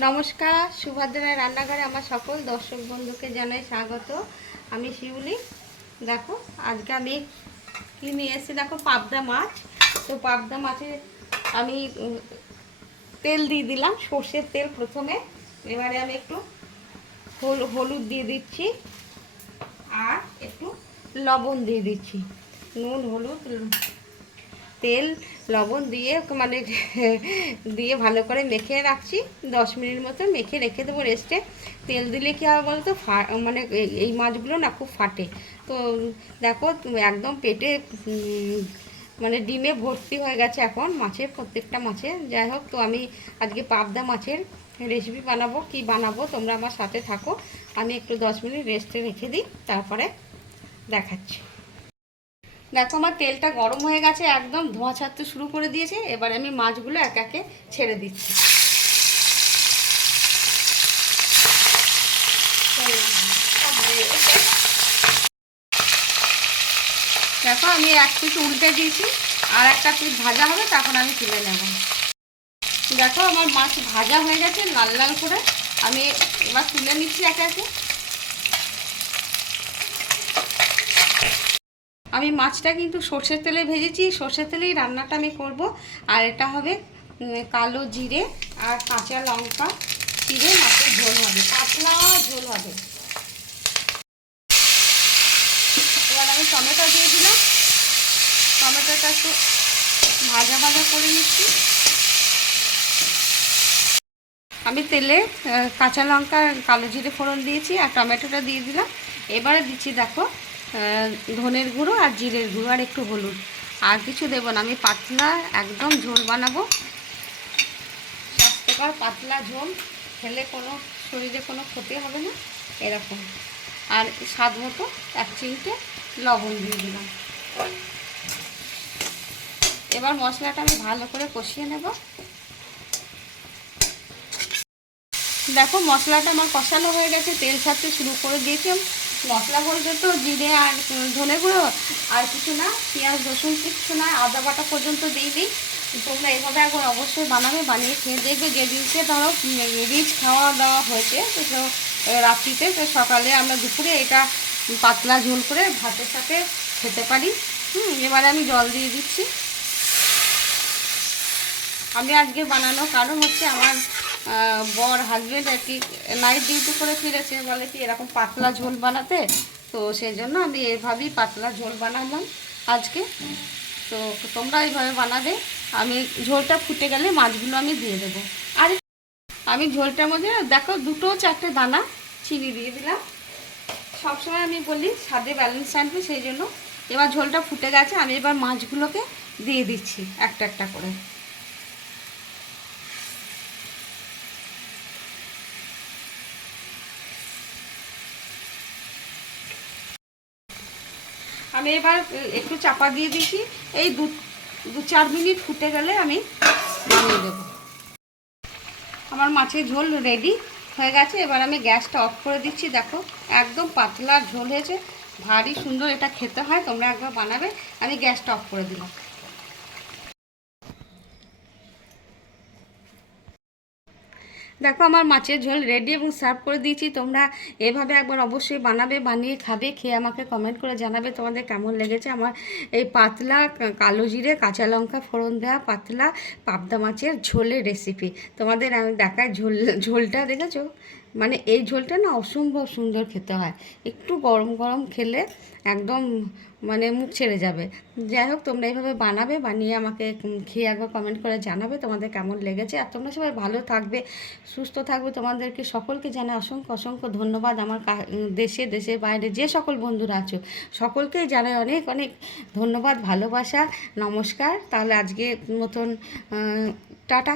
নমস্কার, সুভদ্রার রান্নাঘরে আমার সকল দর্শক বন্ধুকে জানাই স্বাগত। আমি শিউলি। দেখো আজকে আমি কি নিয়ে এসেছি, দেখো পাবদা মাছ। তো পাবদা মাছে আমি তেল দিয়ে দিলাম, সর্ষের তেল প্রথমে। এবারে আমি একটু হলুদ দিয়ে দিচ্ছি আর একটু লবণ দিয়ে দিচ্ছি। নুন, হলুদ, তেল, লবণ দিয়ে মানে দিয়ে ভালো করে মেখে রাখছি। 10 মিনিট মতো মেখে রেখে দেবো রেস্টে। তেল দিলে কী হবে বলো তো, মানে এই মাছগুলো না খুব ফাটে। তো দেখো একদম পেটে মানে ডিমে ভর্তি হয়ে গেছে এখন মাছের, প্রত্যেকটা মাছে। যাই হোক, তো আমি আজকে পাবদা মাছের রেসিপি বানাবো। কি বানাবো তোমরা আমার সাথে থাকো। আমি একটু 10 মিনিট রেস্টে রেখে দিই, তারপরে দেখাচ্ছি। দেখো আমার তেলটা গরম হয়ে গেছে, একদম ধোঁয়া ছাড়তে শুরু করে দিয়েছে। এবারে আমি মাছগুলো একে একে ছেড়ে দিচ্ছি। দেখো আমি এক পিস উল্টে দিয়েছি, আর একটা পিস ভাজা হবে, তখন আমি তুলে নেব। দেখো আমার মাছ ভাজা হয়ে গেছে লাল লাল করে। আমি এবার তুলে নিচ্ছি একে একে। আমি মাছটা কিন্তু সর্ষের তেলে ভেজেছি, সর্ষের তেলেই রান্নাটা আমি করব। আর এটা হবে কালো জিরে আর কাঁচা লঙ্কা চিড়ে মাছের ঝোল হবে, পাতলা ঝোল হবে। এবার আমি টমেটো দিয়ে দিলাম, টমেটোটা একটু ভাজা ভাজা করে নিচ্ছি। আমি তেলে কাঁচা লঙ্কা কালো জিরে ফোড়ন দিয়েছি আর টমেটোটা দিয়ে দিলাম। এবারে দিচ্ছি দেখো ধনের গুঁড়ো আর জিরের গুঁড়ো আর একটু হলুদ। আর কিছু দেবো না, আমি পাতলা একদম ঝোল বানাবো। স্বাস্থ্যকর পাতলা ঝোল খেলে কোনো শরীরে কোনো ক্ষতি হবে না, এরকম। আর স্বাদ মতো 1 চিমটে লবণ দিয়ে দিলাম। এবার মশলাটা আমি ভালো করে কষিয়ে নেব। দেখো মশলাটা আমার কষানো হয়ে গেছে, তেল ছাড়তে শুরু করে দিয়েছি। মশলা বলতে তো জিরে আর ধনে গুঁড়ো আর কিছু না, পেঁয়াজ রসুন কিচ্ছু না, আদা বাটা পর্যন্ত দিই। তোমরা এভাবে একবার অবশ্যই বানাবে, বানিয়ে খেয়ে দেখবে। যেদিনকে ধরো রিচ খাওয়া দাওয়া হয়েছে, তো রাত্রিতে, তো সকালে আমরা দুপুরে এটা পাতলা ঝোল করে ভাতের সাথে খেতে পারি। এবারে আমি জল দিয়ে দিচ্ছি। আমি আজকে বানানোর কারণ হচ্ছে আমার বর হাজব্যান্ড আর কি নাইট ডিউটি করে ফিরেছে, বলে কি এরকম পাতলা ঝোল বানাতে। তো সেই জন্য আমি এভাবেই পাতলা ঝোল বানালাম আজকে। তো তোমরা এইভাবে বানাবে। আমি ঝোলটা ফুটে গেলে মাছগুলো আমি দিয়ে দেবো। আর আমি ঝোলটার মধ্যে দেখো 2-4টে দানা চিনি দিয়ে দিলাম। সবসময় আমি বলি স্বাদে ব্যালেন্স আনবে, সেই জন্য। এবার ঝোলটা ফুটে গেছে, আমি এবার মাছগুলোকে দিয়ে দিচ্ছি একটা একটা করে। আমি এবার একটু চাপা দিয়ে দিচ্ছি। এই 2-4 মিনিট ফুটে গেলে আমি নামিয়ে দেব। আমার মাছের ঝোল রেডি হয়ে গেছে। এবার আমি গ্যাসটা অফ করে দিচ্ছি। দেখো একদম পাতলা ঝোল হয়েছে, ভারী সুন্দর এটা খেতে হয়। তোমরা একবার বানাবে। আমি গ্যাসটা অফ করে দিলাম। দেখো আমার মাছের ঝোল রেডি এবং সার্ভ করে দিয়েছি। তোমরা এভাবে একবার অবশ্যই বানাবে, বানিয়ে খাবে, খেয়ে আমাকে কমেন্ট করে জানাবে তোমাদের কেমন লেগেছে আমার এই পাতলা কালো জিরে কাঁচা লঙ্কা ফোড়ন দেওয়া পাতলা পাবদা মাছের ঝোলের রেসিপি। তোমাদের আমি দেখায় ঝোলটা দেখেছো, মানে এই ঝোলটা না অসম্ভব সুন্দর খেতে হয়। একটু গরম গরম খেলে একদম মানে মুখ ছেড়ে যাবে। যাই হোক, তোমরা এইভাবে বানাবে, বানিয়ে আমাকে খেয়ে একবার কমেন্ট করে জানাবে তোমাদের কেমন লেগেছে। আর তোমরা সবাই ভালো থাকবে, সুস্থ থাকবে। তোমাদেরকে সকলকে জানাই অসংখ্য অসংখ্য ধন্যবাদ। আমার দেশে দেশের বাইরে যে সকল বন্ধুরা আছো সকলকেই জানাই অনেক অনেক ধন্যবাদ, ভালোবাসা, নমস্কার। তাহলে আজকে মতন টাটা।